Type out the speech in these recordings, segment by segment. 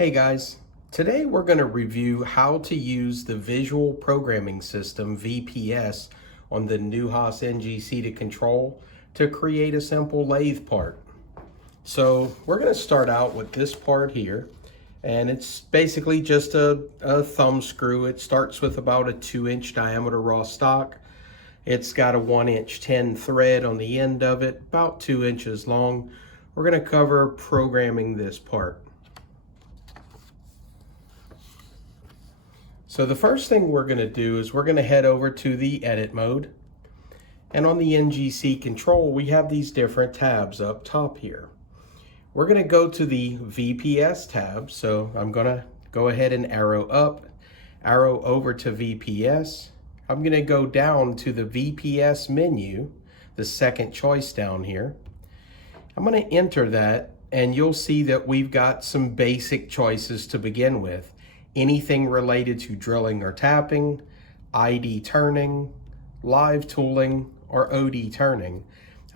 Hey guys, today we're going to review how to use the Visual Programming System VPS on the new Haas NGC to control to create a simple lathe part. So we're going to start out with this part here, and it's basically just a thumb screw. It starts with about a 2-inch diameter raw stock. It's got a 1-inch 10 thread on the end of it, about 2 inches long. We're going to cover programming this part. So the first thing we're going to do is we're going to head over to the edit mode. And on the NGC control, we have these different tabs up top here. We're going to go to the VPS tab. So I'm going to go ahead and arrow up, arrow over to VPS. I'm going to go down to the VPS menu, the second choice down here. I'm going to enter that, and you'll see that we've got some basic choices to begin with. Anything related to drilling or tapping, ID turning, live tooling, or OD turning.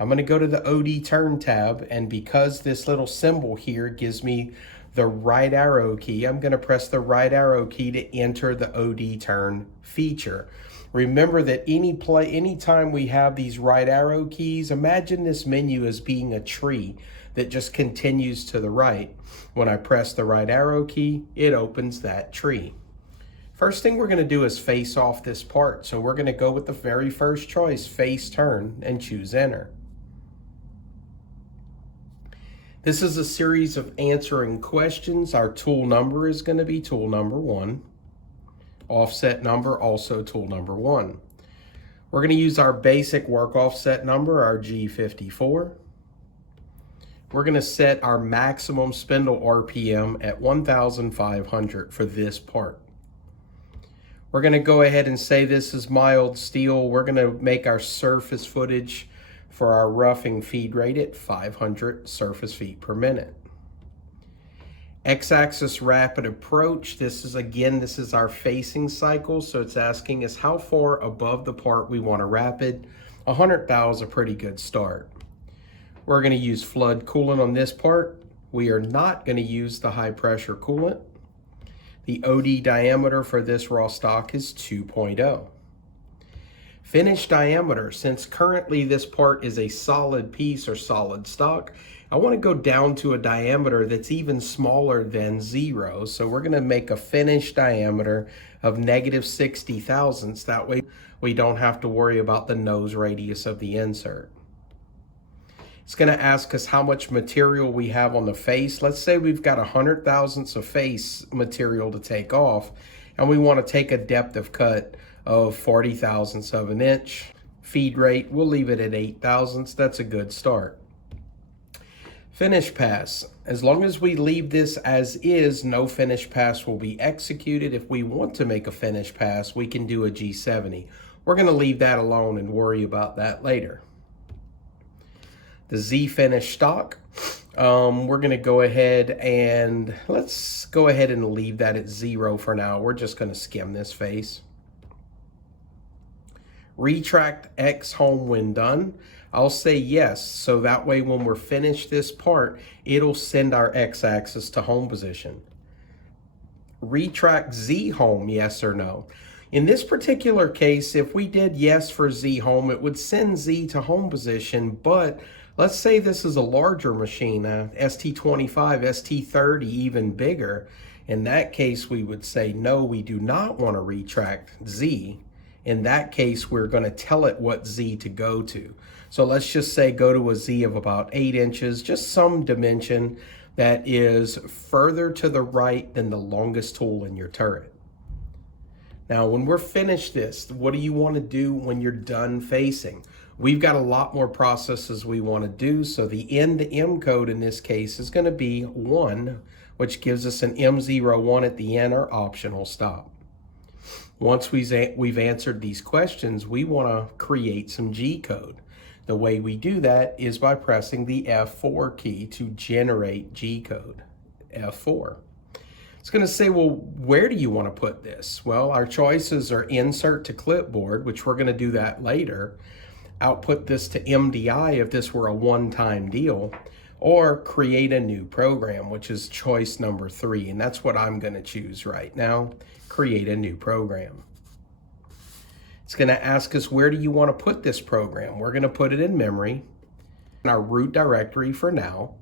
I'm going to go to the OD turn tab, and because this little symbol here gives me the right arrow key, I'm going to press the right arrow key to enter the OD turn feature. Remember that anytime we have these right arrow keys, imagine this menu as being a tree that just continues to the right. When I press the right arrow key, it opens that tree. First thing we're going to do is face off this part. So we're going to go with the very first choice, face turn, and choose enter. This is a series of answering questions. Our tool number is going to be tool number 1. Offset number, also tool number 1. We're going to use our basic work offset number, our G54. We're going to set our maximum spindle RPM at 1,500 for this part. We're going to go ahead and say this is mild steel. We're going to make our surface footage for our roughing feed rate at 500 surface feet per minute. X-axis rapid approach. This is our facing cycle. So it's asking us how far above the part we want to rapid. 100 thou is a pretty good start. We're going to use flood coolant on this part. We are not going to use the high pressure coolant. The OD diameter for this raw stock is 2.0. Finish diameter. Since currently this part is a solid piece or solid stock, I want to go down to a diameter that's even smaller than 0. So we're going to make a finish diameter of -60 thousandths. That way we don't have to worry about the nose radius of the insert. It's going to ask us how much material we have on the face. Let's say we've got 100 thousandths of face material to take off, and we want to take a depth of cut of 40 thousandths of an inch. Feed rate, we'll leave it at 8 thousandths. That's a good start. Finish pass. As long as we leave this as is, no finish pass will be executed. If we want to make a finish pass, we can do a G70. We're going to leave that alone and worry about that later. The Z finish stock, we're going to go ahead and let's go ahead and leave that at 0 for now. We're just going to skim this face. Retract X home when done. I'll say yes, so that way when we're finished this part, it'll send our X-axis to home position. Retract Z home, yes or no. In this particular case, if we did yes for Z home, it would send Z to home position, but let's say this is a larger machine, ST25, ST30, even bigger. In that case, we would say, no, we do not want to retract Z. In that case, we're going to tell it what Z to go to. So let's just say go to a Z of about 8 inches, just some dimension that is further to the right than the longest tool in your turret. Now, when we're finished this, what do you want to do when you're done facing? We've got a lot more processes we want to do, so the end-to-M code in this case is going to be 1, which gives us an M01 at the end, or optional stop. Once we've answered these questions, we want to create some G code. The way we do that is by pressing the F4 key to generate G code, F4. It's going to say, well, where do you want to put this? Well, our choices are insert to clipboard, which we're going to do that later. Output this to MDI if this were a one-time deal, or create a new program, which is choice number 3. And that's what I'm going to choose right now, create a new program. It's going to ask us, where do you want to put this program? We're going to put it in memory, in our root directory for now.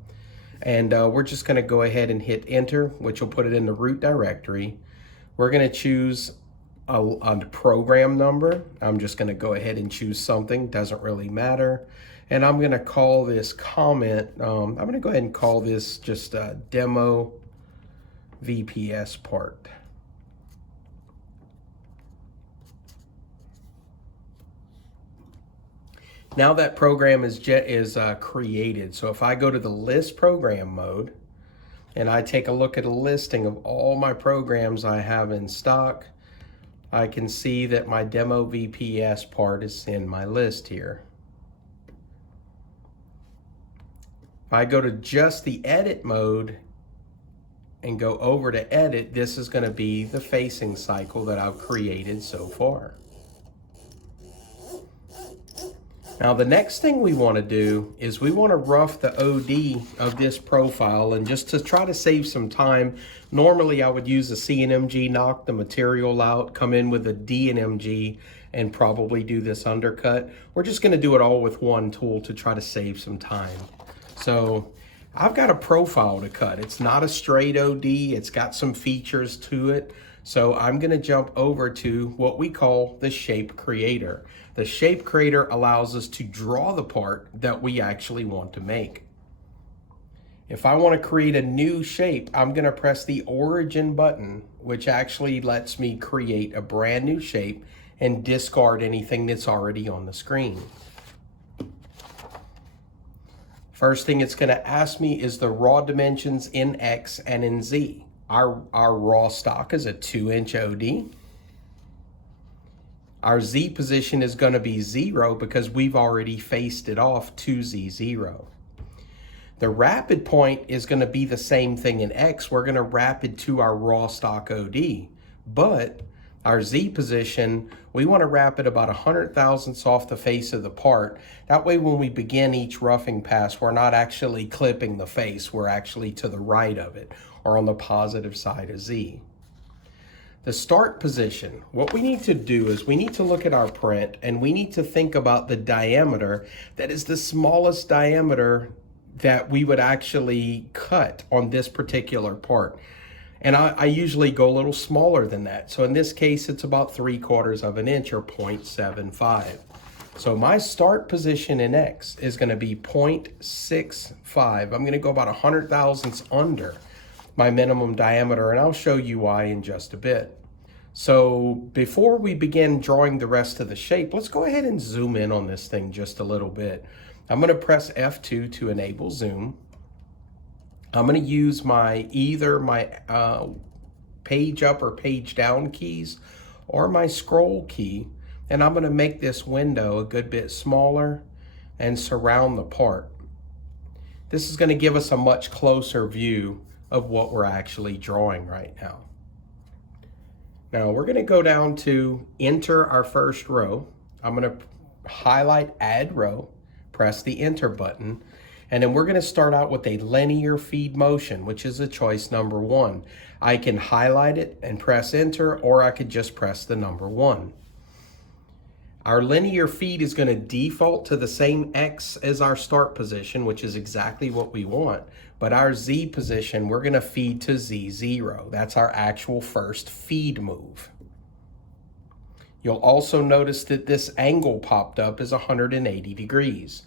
And we're just going to go ahead and hit enter, which will put it in the root directory. We're going to choose a program number. I'm just going to go ahead and choose something, doesn't really matter. And I'm going to call this comment, I'm going to go ahead and call this just a demo VPS part. Now that program is created. So if I go to the list program mode and I take a look at a listing of all my programs I have in stock, I can see that my demo VPS part is in my list here. If I go to just the edit mode and go over to edit, this is going to be the facing cycle that I've created so far. Now the next thing we want to do is we want to rough the OD of this profile, and just to try to save some time, normally I would use a CNMG, knock the material out, come in with a DNMG and probably do this undercut. We're just going to do it all with one tool to try to save some time. So I've got a profile to cut. It's not a straight OD, it's got some features to it. So I'm going to jump over to what we call the shape creator. The shape creator allows us to draw the part that we actually want to make. If I want to create a new shape, I'm going to press the origin button, which actually lets me create a brand new shape and discard anything that's already on the screen. First thing it's going to ask me is the raw dimensions in X and in Z. Our raw stock is a 2-inch OD. Our Z position is going to be 0 because we've already faced it off to Z0. The rapid point is going to be the same thing in X. We're going to rapid to our raw stock OD, but our Z position, we want to rapid about 100 thousandths off the face of the part. That way when we begin each roughing pass, we're not actually clipping the face, we're actually to the right of it or on the positive side of Z. The start position, what we need to do is we need to look at our print and we need to think about the diameter that is the smallest diameter that we would actually cut on this particular part. And I usually go a little smaller than that. So in this case, it's about 3/4 of an inch or 0.75. So my start position in X is going to be 0.65. I'm going to go about 100 thousandths under my minimum diameter, and I'll show you why in just a bit. So before we begin drawing the rest of the shape, let's go ahead and zoom in on this thing just a little bit. I'm going to press F2 to enable zoom. I'm going to use either my page up or page down keys or my scroll key, and I'm going to make this window a good bit smaller and surround the part. This is going to give us a much closer view of what we're actually drawing right now. Now we're going to go down to enter our first row. I'm going to highlight add row, press the enter button, and then we're going to start out with a linear feed motion, which is a choice number 1. I can highlight it and press enter, or I could just press the number 1. Our linear feed is going to default to the same X as our start position, which is exactly what we want. But our Z position, we're going to feed to Z0. That's our actual first feed move. You'll also notice that this angle popped up is 180 degrees.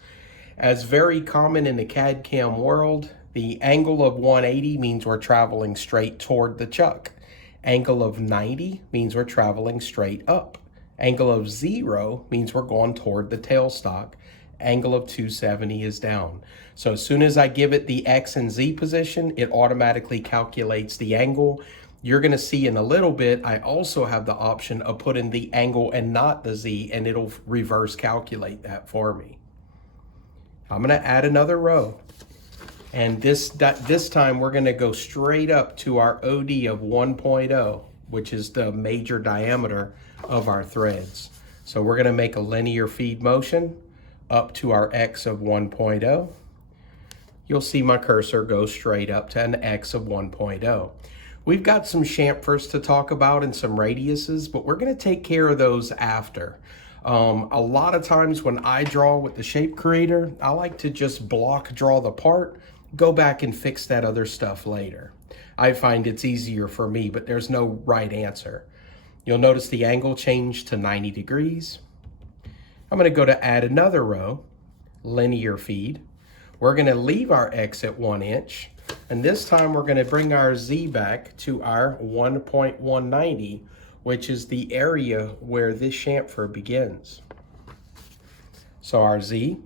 As very common in the CAD/CAM world, the angle of 180 means we're traveling straight toward the chuck. Angle of 90 means we're traveling straight up. Angle of 0 means we're going toward the tailstock. Angle of 270 is down. So as soon as I give it the X and Z position, it automatically calculates the angle. You're going to see in a little bit, I also have the option of putting the angle and not the Z, and it'll reverse calculate that for me. I'm going to add another row. And this time we're going to go straight up to our OD of 1.0, which is the major diameter of our threads. So we're going to make a linear feed motion up to our X of 1.0. you'll see my cursor go straight up to an X of 1.0. We've got some chamfers to talk about and some radiuses, but we're going to take care of those after. A lot of times when I draw with the shape creator, I like to just block draw the part, go back and fix that other stuff later. I find it's easier for me, but there's no right answer. You'll notice the angle changed to 90 degrees. I'm going to go to add another row, linear feed. We're going to leave our X at 1 inch, and this time we're going to bring our Z back to our 1.190, which is the area where this chamfer begins. So our Z,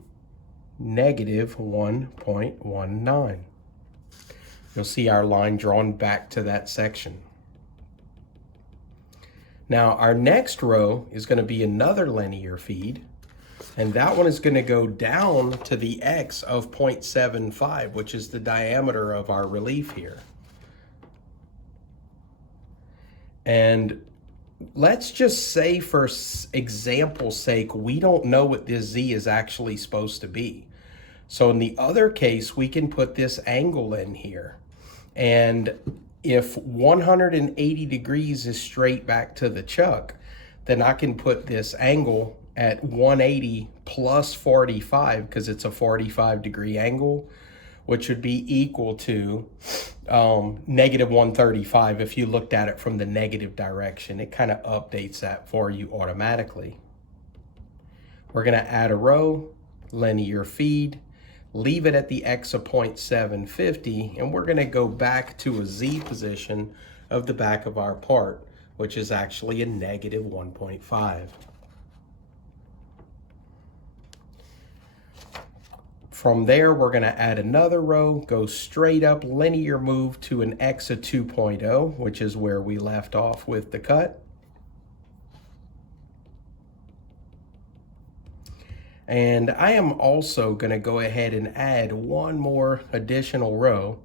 negative 1.19. You'll see our line drawn back to that section. Now our next row is going to be another linear feed, and that one is going to go down to the X of 0.75, which is the diameter of our relief here. And let's just say, for example's sake, we don't know what this Z is actually supposed to be. So in the other case, we can put this angle in here. And if 180 degrees is straight back to the chuck, then I can put this angle at 180 plus 45, because it's a 45 degree angle, which would be equal to negative 135 if you looked at it from the negative direction. It kind of updates that for you automatically. We're going to add a row, linear feed, leave it at the X of 0.750, and we're going to go back to a Z position of the back of our part, which is actually a negative 1.5. From there, we're going to add another row, go straight up, linear move to an X of 2.0, which is where we left off with the cut. And I am also going to go ahead and add one more additional row.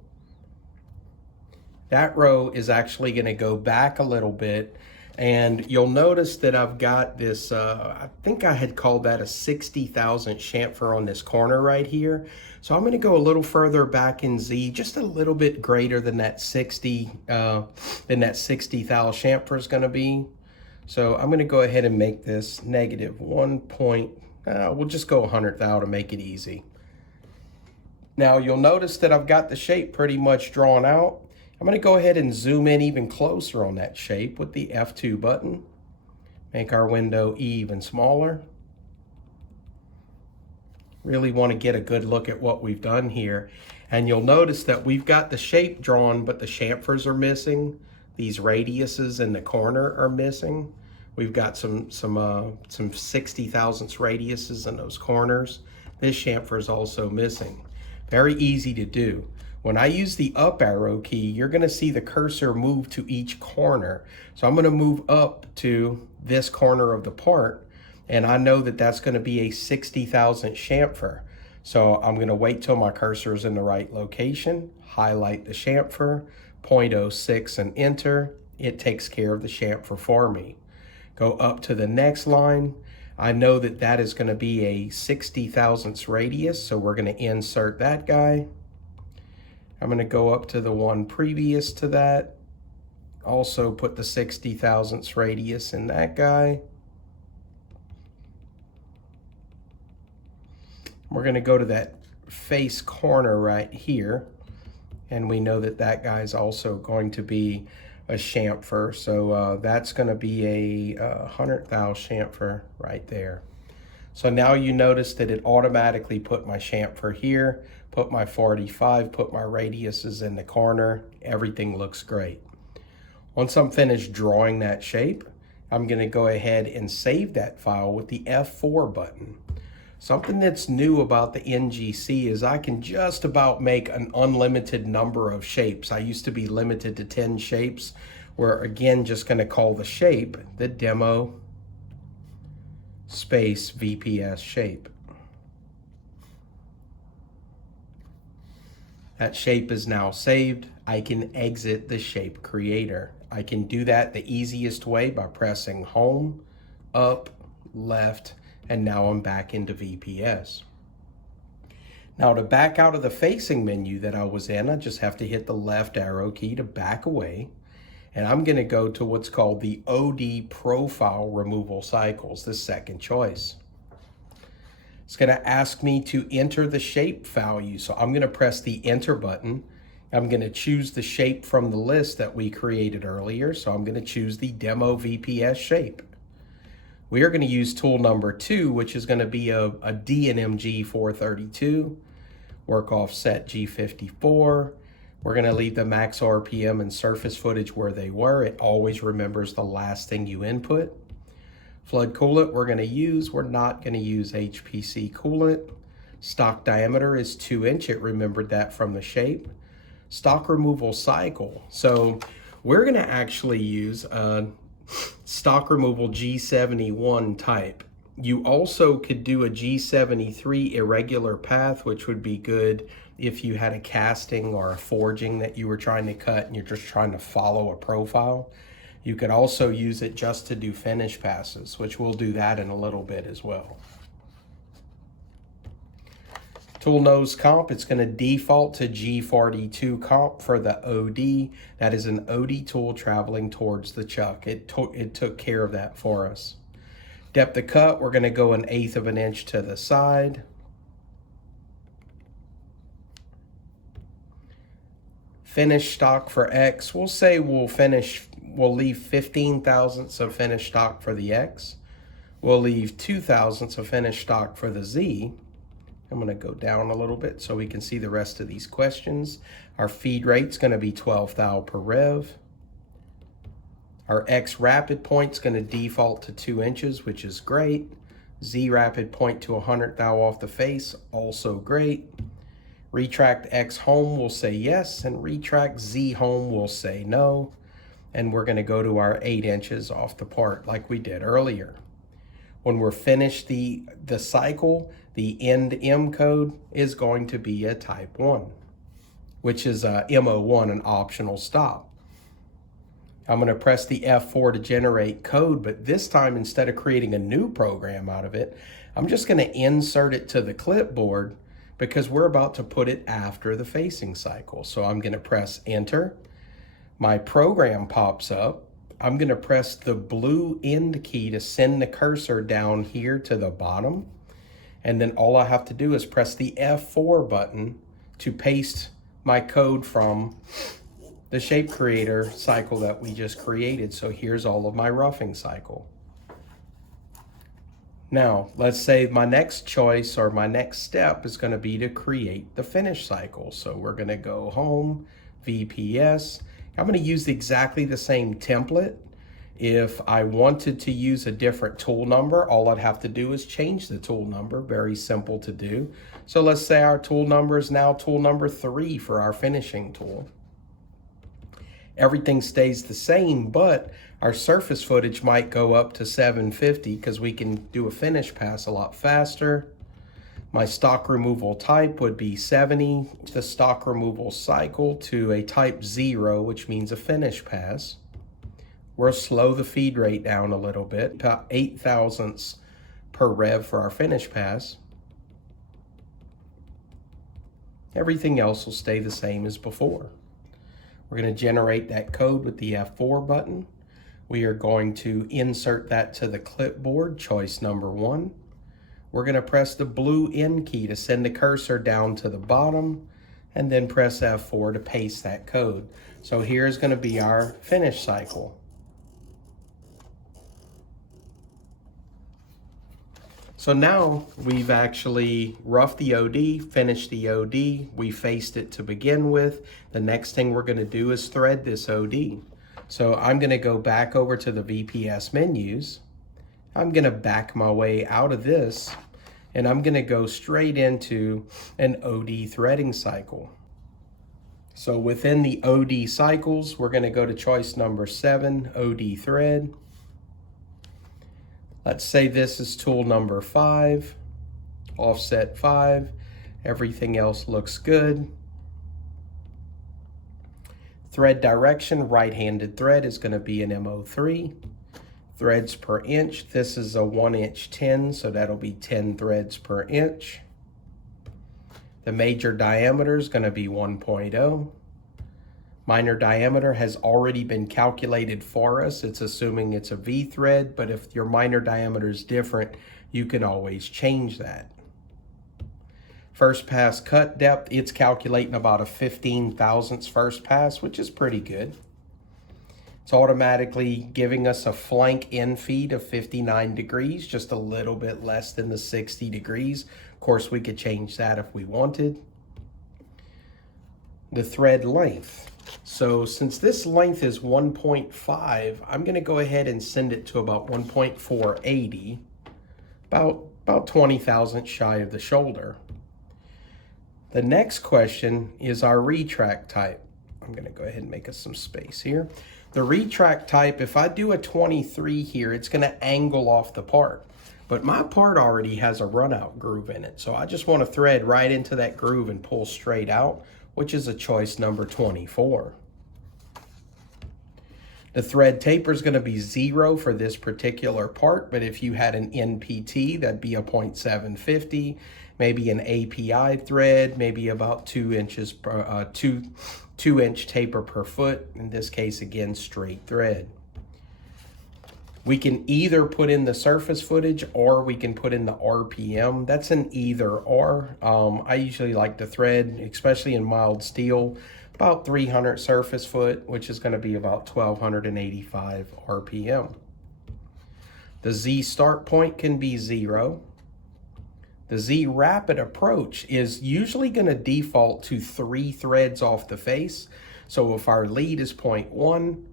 That row is actually going to go back a little bit, and you'll notice that I've got this, I think I had called that a 60,000 chamfer on this corner right here. So I'm going to go a little further back in Z, just a little bit greater than that 60,000 chamfer is going to be. So I'm going to go ahead and make this negative 1. We'll just go 100,000 to make it easy. Now you'll notice that I've got the shape pretty much drawn out. I'm going to go ahead and zoom in even closer on that shape with the F2 button. Make our window even smaller. Really want to get a good look at what we've done here. And you'll notice that we've got the shape drawn, but the chamfers are missing. These radiuses in the corner are missing. We've got some 60 thousandths radiuses in those corners. This chamfer is also missing. Very easy to do. When I use the up arrow key, you're going to see the cursor move to each corner. So I'm going to move up to this corner of the part, and I know that that's going to be a 60 thousandth chamfer. So I'm going to wait till my cursor is in the right location, highlight the chamfer, 0.06 and enter. It takes care of the chamfer for me. Go up to the next line. I know that that is going to be a 60 thousandths radius, so we're going to insert that guy. I'm going to go up to the one previous to that. Also put the 60 thousandths radius in that guy. We're going to go to that face corner right here, and we know that that guy is also going to be a chamfer, so that's going to be a 100,000 chamfer right there. So now you notice that it automatically put my chamfer here, put my 45, put my radiuses in the corner. Everything looks great. Once I'm finished drawing that shape, I'm going to go ahead and save that file with the F4 button. Something that's new about the NGC is I can just about make an unlimited number of shapes. I used to be limited to 10 shapes. We're again just going to call the shape the demo space VPS shape. That shape is now saved. I can exit the shape creator. I can do that the easiest way by pressing home, up, left, and now I'm back into VPS. Now to back out of the facing menu that I was in, I just have to hit the left arrow key to back away. And I'm going to go to what's called the OD Profile Removal Cycles, the second choice. It's going to ask me to enter the shape value. So I'm going to press the enter button. I'm going to choose the shape from the list that we created earlier. So I'm going to choose the demo VPS shape. We are going to use tool number 2, which is going to be a DNMG 432, work offset G54. We're going to leave the max RPM and surface footage where they were. It always remembers the last thing you input. Flood coolant we're going to use. We're not going to use HPC coolant. Stock diameter is 2 inch. It remembered that from the shape. Stock removal cycle. So we're going to actually use a stock removal G71 type. You also could do a G73 irregular path, which would be good if you had a casting or a forging that you were trying to cut and you're just trying to follow a profile. You could also use it just to do finish passes, which we'll do that in a little bit as well. Tool nose comp, it's going to default to G42 comp for the OD. That is an OD tool traveling towards the chuck. It took care of that for us. Depth of cut, we're going to go 1/8 of an inch to the side. Finish stock for X, we'll say we'll leave 15 thousandths of finish stock for the X. We'll leave 2 thousandths of finish stock for the Z. I'm going to go down a little bit so we can see the rest of these questions. Our feed rate's going to be 12 thou per rev. Our X rapid point's going to default to 2 inches, which is great. Z rapid point to 100 thou off the face, also great. Retract X home will say yes, and retract Z home will say no. And we're going to go to our 8 inches off the part like we did earlier. When we're finished the cycle, the end M code is going to be a type 1, which is a MO1, an optional stop. I'm going to press the F4 to generate code, but this time instead of creating a new program out of it, I'm just going to insert it to the clipboard because we're about to put it after the facing cycle. So I'm going to press enter. My program pops up. I'm going to press the blue end key to send the cursor down here to the bottom. And then all I have to do is press the F4 button to paste my code from the shape creator cycle that we just created. So here's all of my roughing cycle. Now, let's say my next choice or my next step is going to be to create the finish cycle. So we're going to go home, VPS. I'm going to use exactly the same template. If I wanted to use a different tool number, all I'd have to do is change the tool number. Very simple to do. So let's say our tool number is now tool number 3 for our finishing tool. Everything stays the same, but our surface footage might go up to 750 because we can do a finish pass a lot faster. My stock removal type would be 70. The stock removal cycle to a type 0, which means a finish pass. We'll slow the feed rate down a little bit, about 8 thousandths per rev for our finish pass. Everything else will stay the same as before. We're going to generate that code with the F4 button. We are going to insert that to the clipboard, choice number 1. We're going to press the blue end key to send the cursor down to the bottom, and then press F4 to paste that code. So here's going to be our finish cycle. So now we've actually roughed the OD, finished the OD, we faced it to begin with. The next thing we're going to do is thread this OD. So I'm going to go back over to the VPS menus. I'm going to back my way out of this, and I'm going to go straight into an OD threading cycle. So within the OD cycles, we're going to go to choice number 7, OD thread. Let's say this is tool number 5, offset 5. Everything else looks good. Thread direction, right-handed thread is going to be an MO3. Threads per inch, this is a 1 inch 10, so that'll be 10 threads per inch. The major diameter is going to be 1.0. Minor diameter has already been calculated for us. It's assuming it's a V thread, but if your minor diameter is different, you can always change that. First pass cut depth, it's calculating about a 15 thousandths first pass, which is pretty good. It's automatically giving us a flank end feed of 59 degrees, just a little bit less than the 60 degrees. Of course, we could change that if we wanted. The thread length. So since this length is 1.5, I'm going to go ahead and send it to about 1.480, about 20 thousandths shy of the shoulder. The next question is our retract type. I'm going to go ahead and make us some space here. The retract type, if I do a 23 here, it's going to angle off the part. But my part already has a runout groove in it. So I just want to thread right into that groove and pull straight out, which is a choice number 24. The thread taper is going to be 0 for this particular part, but if you had an NPT, that'd be a 0.750, maybe an API thread, maybe about 2 inches per, 2-inch taper per foot. In this case, again, straight thread. We can either put in the surface footage or we can put in the RPM. That's an either or. I usually like to thread, especially in mild steel, about 300 surface foot, which is going to be about 1285 RPM. The Z start point can be 0. The Z rapid approach is usually going to default to 3 threads off the face. So if our lead is 0.1,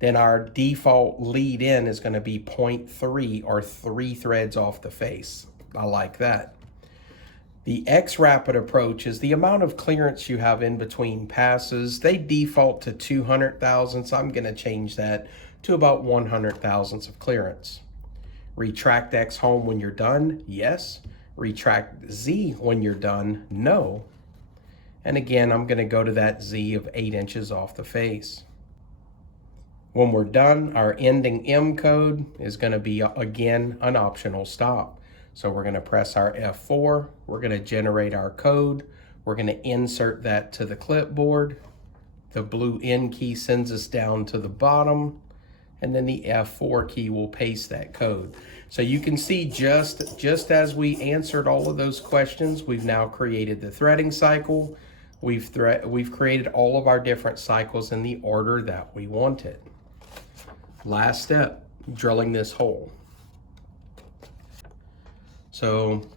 then our default lead in is going to be 0.3 or 3 threads off the face. I like that. The X rapid approach is the amount of clearance you have in between passes. They default to 200 thousandths. I'm going to change that to about 100 thousandths of clearance. Retract X home when you're done, yes. Retract Z when you're done, no. And again, I'm going to go to that Z of 8 inches off the face. When we're done, our ending M code is going to be, again, an optional stop. So we're going to press our F4. We're going to generate our code. We're going to insert that to the clipboard. The blue N key sends us down to the bottom, and then the F4 key will paste that code. So you can see just as we answered all of those questions, we've now created the threading cycle. We've created all of our different cycles in the order that we wanted. Last step, drilling this hole. So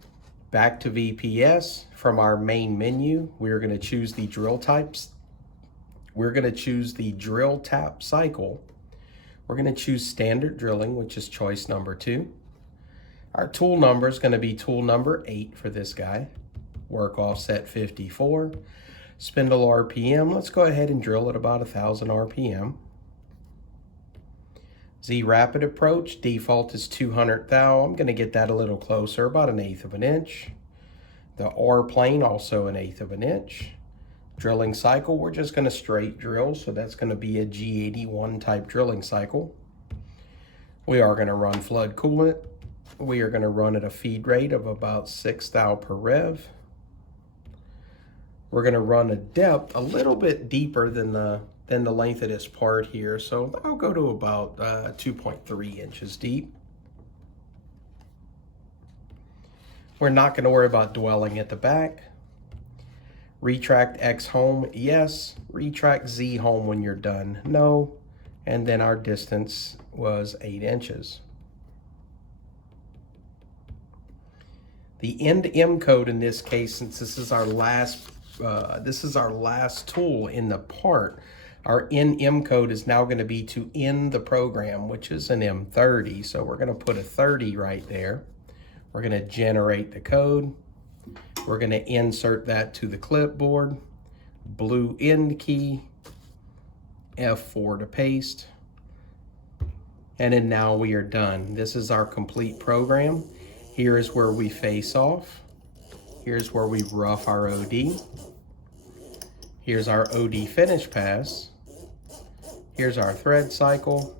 back to VPS, from our main menu, we're going to choose the drill types. We're going to choose the drill tap cycle. We're going to choose standard drilling, which is choice number 2. Our tool number is going to be tool number 8 for this guy. Work offset 54. Spindle RPM, let's go ahead and drill at about 1000 RPM. Z rapid approach, default is 200 thou. I'm going to get that a little closer, about 1/8 of an inch. The R plane, also 1/8 of an inch. Drilling cycle, we're just going to straight drill, so that's going to be a G81 type drilling cycle. We are going to run flood coolant. We are going to run at a feed rate of about 6 thou per rev. We're going to run a depth a little bit deeper than the length of this part here, so I'll go to about 2.3 inches deep. We're not going to worry about dwelling at the back. Retract X home, yes. Retract Z home when you're done, no. And then our distance was 8 inches. The end M code in this case, since this is our last tool in the part, our end M code is now going to be to end the program, which is an M30. So we're going to put a 30 right there. We're going to generate the code. We're going to insert that to the clipboard. Blue end key, F4 to paste. And then now we are done. This is our complete program. Here is where we face off. Here's where we rough our OD. Here's our OD finish pass. Here's our thread cycle.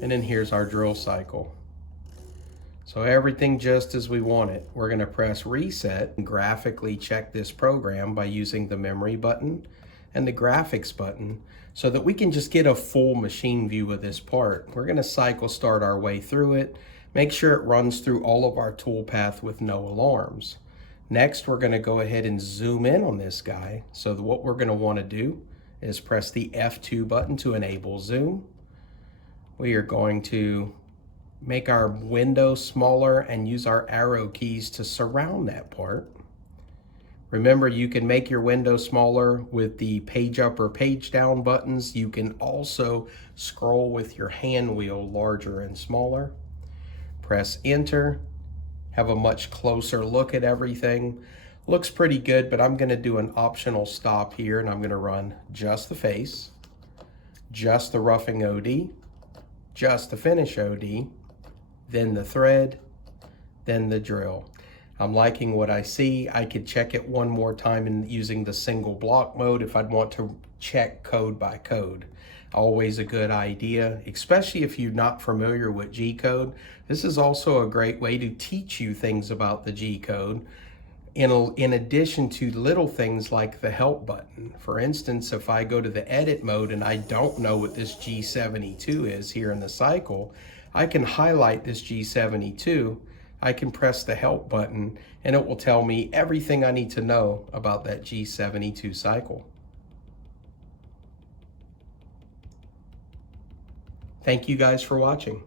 And then here's our drill cycle. So So everything just as we want it. We're going to press reset and graphically check this program by using the memory button and the graphics button so that we can just get a full machine view of this part. We're going to cycle start our way through it, make sure it runs through all of our toolpath with no alarms. Next, we're going to go ahead and zoom in on this guy. So what we're going to want to do is press the F2 button to enable zoom. We are going to make our window smaller and use our arrow keys to surround that part. Remember, you can make your window smaller with the page up or page down buttons. You can also scroll with your hand wheel larger and smaller. Press enter, have a much closer look at everything. Looks pretty good, but I'm going to do an optional stop here, and I'm going to run just the face, just the roughing OD, just the finish OD, then the thread, then the drill. I'm liking what I see. I could check it one more time in using the single block mode if I'd want to check code by code. Always a good idea, especially if you're not familiar with G code. This is also a great way to teach you things about the G code in addition to little things like the help button. For instance, if I go to the edit mode and I don't know what this G72 is here in the cycle, I can highlight this G72, I can press the help button, and it will tell me everything I need to know about that G72 cycle. Thank you guys for watching.